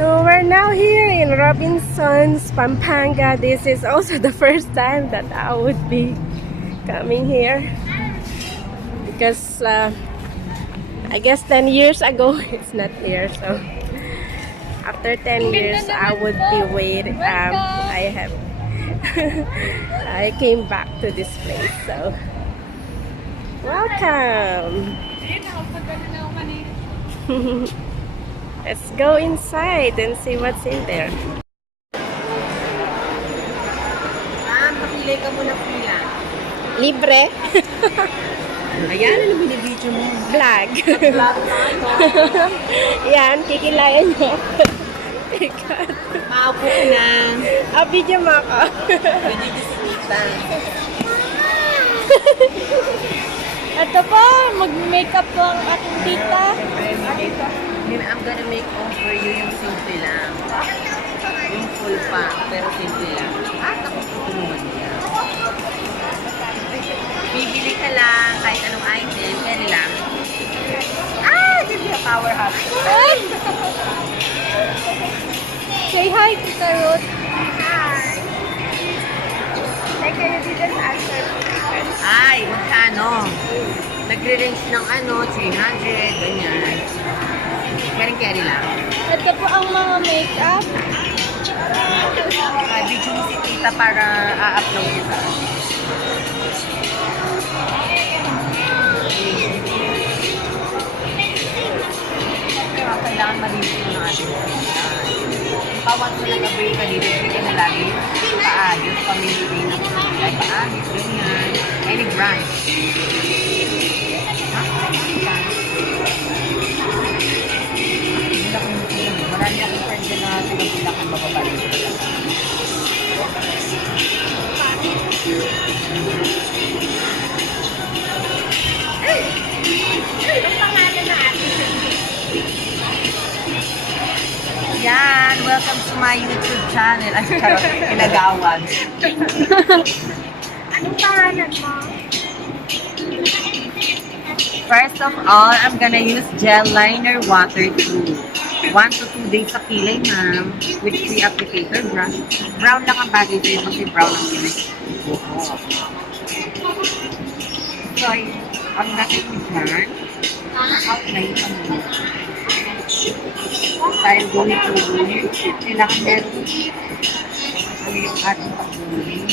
So we're now here in Robinson's, Pampanga. This is also the first time that I would be coming here. Because I guess 10 years ago, it's not here. So after 10 years, I would be waiting. I came back to this place. So welcome. Let's go inside and see what's in there. Pakilay ka muna pila. Libre? Ayan, ano binibidyo mo? Vlog. Vlog tayo. Yan, kikilayan niyo. Teka. Maupo ko na. Video mo ako. Binibisita. Ito po, mag-makeup po ang aking tita. I'm gonna make over you yung simple lang. Yung full pa, pero simple lang. At ako tutulungan niya. Bibili ka lang kahit anong item, kaya lang. Give me a powerhouse. Say hi, Tita Ruth. Hi. Teka, you didn't answer. Ay, magkano? Nagre-range ng 300, ganyan. Carry lang. Ito po ang mga makeup. Video mo si tita para a-upload niya sa akin. Kailangan malinis yung natin. Pawan mo lang abay ka dito. Hindi ka na lagi paayos, pamilili ng kulay. Paayos, ganyan. Any brand. Marami akong friend na pinagulak ang mababalik. Ang pangalan na atin. Yan! Welcome to my YouTube channel. Ay, charot, pinagawad. Anong pangalan mo? First of all, I'm gonna use gel liner waterproof. 1 to 2 days sa kilay, ma'am. With free applicator brush. Brown lang ang bagay sa'yo kasi brown ang yun. So, ang natin mo dyan, outline pa mo. Dahil going to going, kailangan meron ano yung ating pag-going.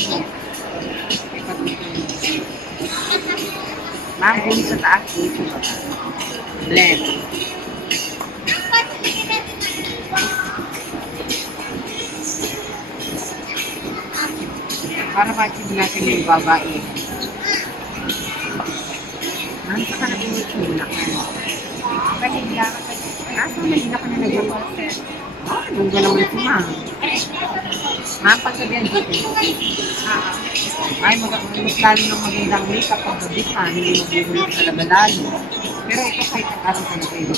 Ma'am, going sa taas dito. Blend. Para ma-achieve natin yung babae. Ma'am, saka na pinitune na ka. Kahigla ka. Kaso nahigla ka na nagawa. Nung galaw si ma'am. Ma'am, pagsabihan dito. Ay, mas lalo ng magandang makeup pag gabi ka, hindi magbubulog sa labalalo. Pero ito kahit ang araw ka na kayo.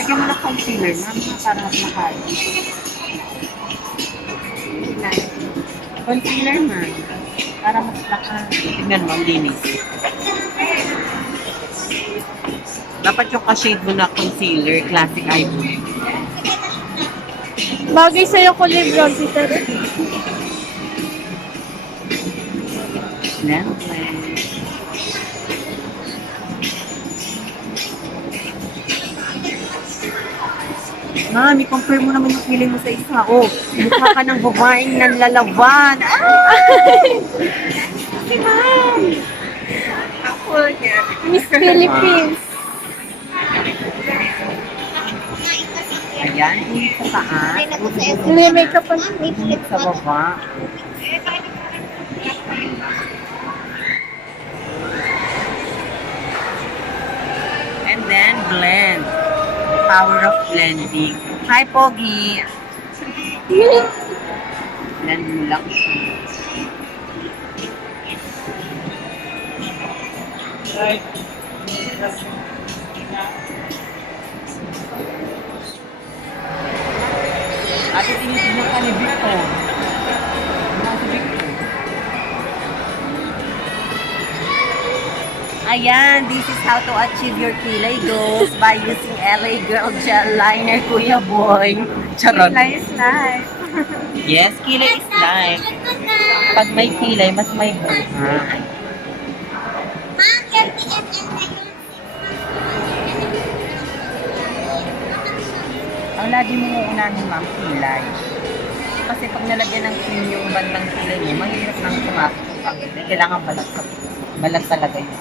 Lagyan mo na concealer, ma'am, para mas makain. Concealer, ma'am. Para mas laka. Tignan mo, ang linis. Dapat yung ka-shade mo na concealer, classic eyebrow. Bagay sa'yo ko libro, Tita Ruth. Blend. Ma'am, i-compare mo naman yung feeling mo sa isa. Oh, mukha ka ng babaeng nanlalaban. Ay! Si ma'am! Ako niya. Miss Philippines. Ayan, ulit sa taas. May makeup pa. Ulit sa baba. And then, blend. Power of blending. Hi, Pogi! Blend mo lang siya. Ate, tinitignan ka ni Victor. Mga si Victor. Ayan, this is how to achieve your kilay goals by using LA Girl Gel Liner, Kuya Boy. Charot. Kilay is life. Yes, kilay is life. Pag may kilay, mas may buhay. Ang lagi mo uunahin, ma'am, kilay. Kasi pag nalagyan ng cream yung bandang kilay mo, mahirap nang tumapit yung pangit. Kailangan balat talaga yun.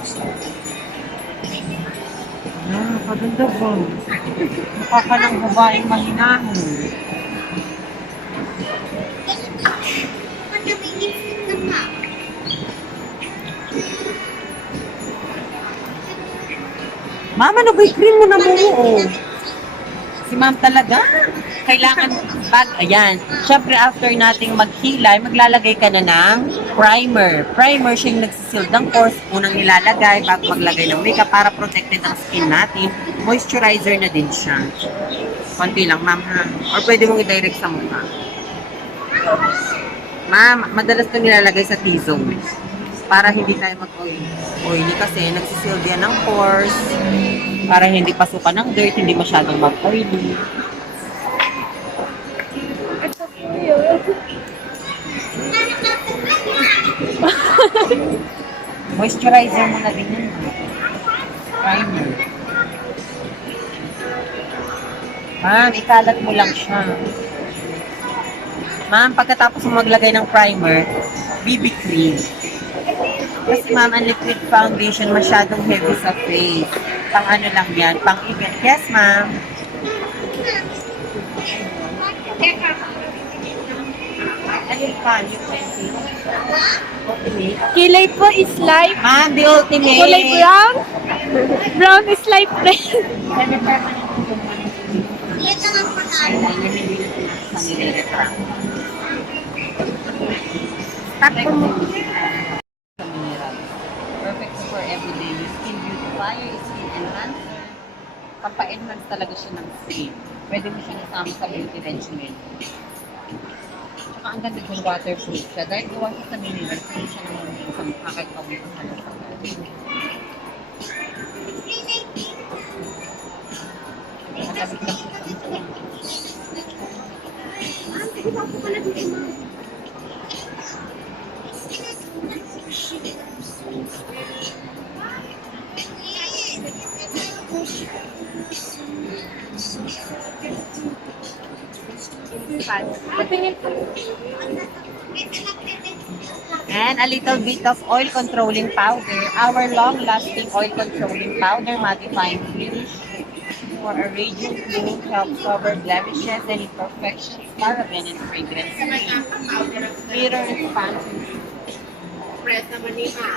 Paganda po. Mukha ka ng babaeng mahinahin. Mama, ano ba yung cream mo na mo? Si ma'am talaga, kailangan ayan. Siyempre, after nating maghilay, maglalagay ka na ng primer. Primer siya yung nagsiseal ng pores. Unang nilalagay bago maglagay ng makeup para protected ang skin natin. Moisturizer na din siya. Konti lang, ma'am, ha? Or pwede mong i-direct sa mukha. Ma'am, madalas ito nilalagay sa T-zone. Para hindi tayo mag-oily kasi nagsiseal yan ng pores. Para hindi pasukan ng dirt, hindi masyadong mag-oily. Moisturizer mo na din yun. Primer. Ma'am, ikalat mo lang siya. Ma'am, pagkatapos mo maglagay ng primer, BB cream. Kasi ma'am, ang liquid foundation masyadong heavy sa face. Pang ano lang yan, pang event. Yes, ma'am. Ayun pa, yung ultimate. Kilay po is life. Ma'am, the ultimate. Kulay brown. Brown is life red. Perfect for everyday use. Skin beautifier, skin enhancer. Pampa-enhance talaga siya ng skin. Pwede mo siyang isama sa beauty regimen. Tsaka ang ganda kung waterproof siya. Dahil gawa siya sa mineral, hindi siya naman sa mukha kahit pawin sa halata. Matabit lang siya sa mukha. And a little bit of oil controlling powder. Our long-lasting oil controlling powder mattifying finish for a radiant glow, helps cover blemishes and imperfections, paraben and fragrance free. Mirror expansion. Press naman ni Ma.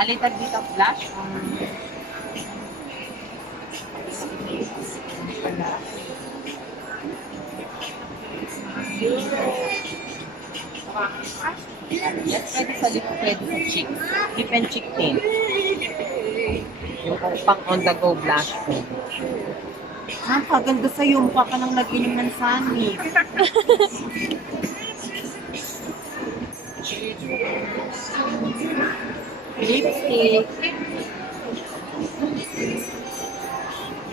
A little bit of blush on. Yes, pwede sa lip, pwede sa cheek. Lip and cheek tint. Yung pang on the go blush ko. Ma'am, kaganda sa'yo. Mukha ka nang nag-inom ng sunny. Lipstick.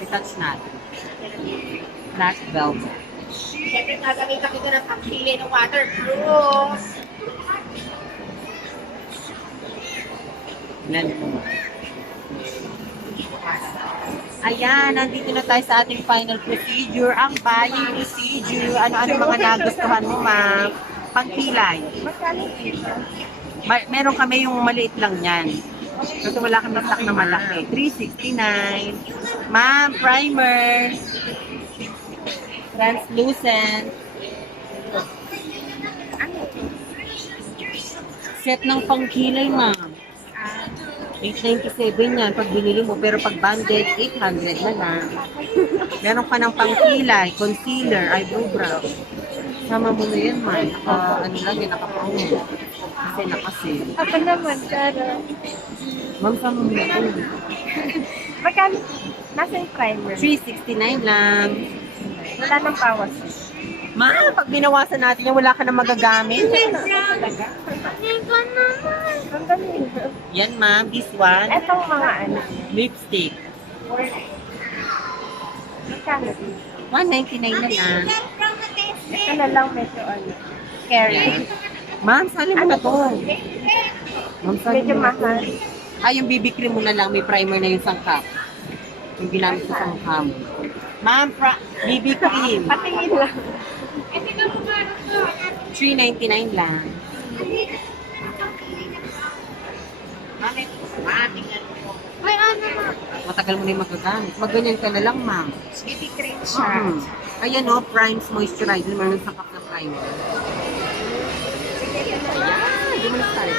I-touch natin. Black velvet. Siyempre, gagamitan ko ng pagpili ng waterproof. Yan po. Ayan, nandito na tayo sa ating final procedure, ang buying procedure. Ano-ano mga nagustuhan mo, ma'am? Pangkilay. Meron kami yung maliit lang yan. Kasi wala kami stock na malaki. $369. Ma'am, primer. Translucent. Set ng pangkilay, ma'am. 897 yan pag binili mo, pero pag banded, 800 na lang. Meron ka ng pangkilay, concealer, eyebrow brow. Sama mo na yan, man. Ano lang yan, naka-promo. Kasi naka-sale. Ako naman, Cara. Ma'am, saan mo muna ito? Magkano? Nasa yung primer. 369 lang. Wala nang bawas. Ma'am, pag binawasan natin yan, wala ka na magagamit. Talaga. Ang galing. Yan, ma'am. This one, Etong mga ano. lipstick. Magkano? 199 na lang. Ito na lang medyo ano. Carry. Ma'am, sali mo na to. Ma'am, sali Medyo mo na to. mahal. Yung BB cream mo na lang. May primer na yung sangkap. Yung ginamit sa sangkap mo. Ma'am, BB cream. Patingin lang. 399 lang. May ano na. Matagal mo na yung magagamit. Magganyan ka na lang, ma'am. BB cream siya. Ayan o, Primes Moisturizer. Meron sangkap na primer. Ayan, di mo na start.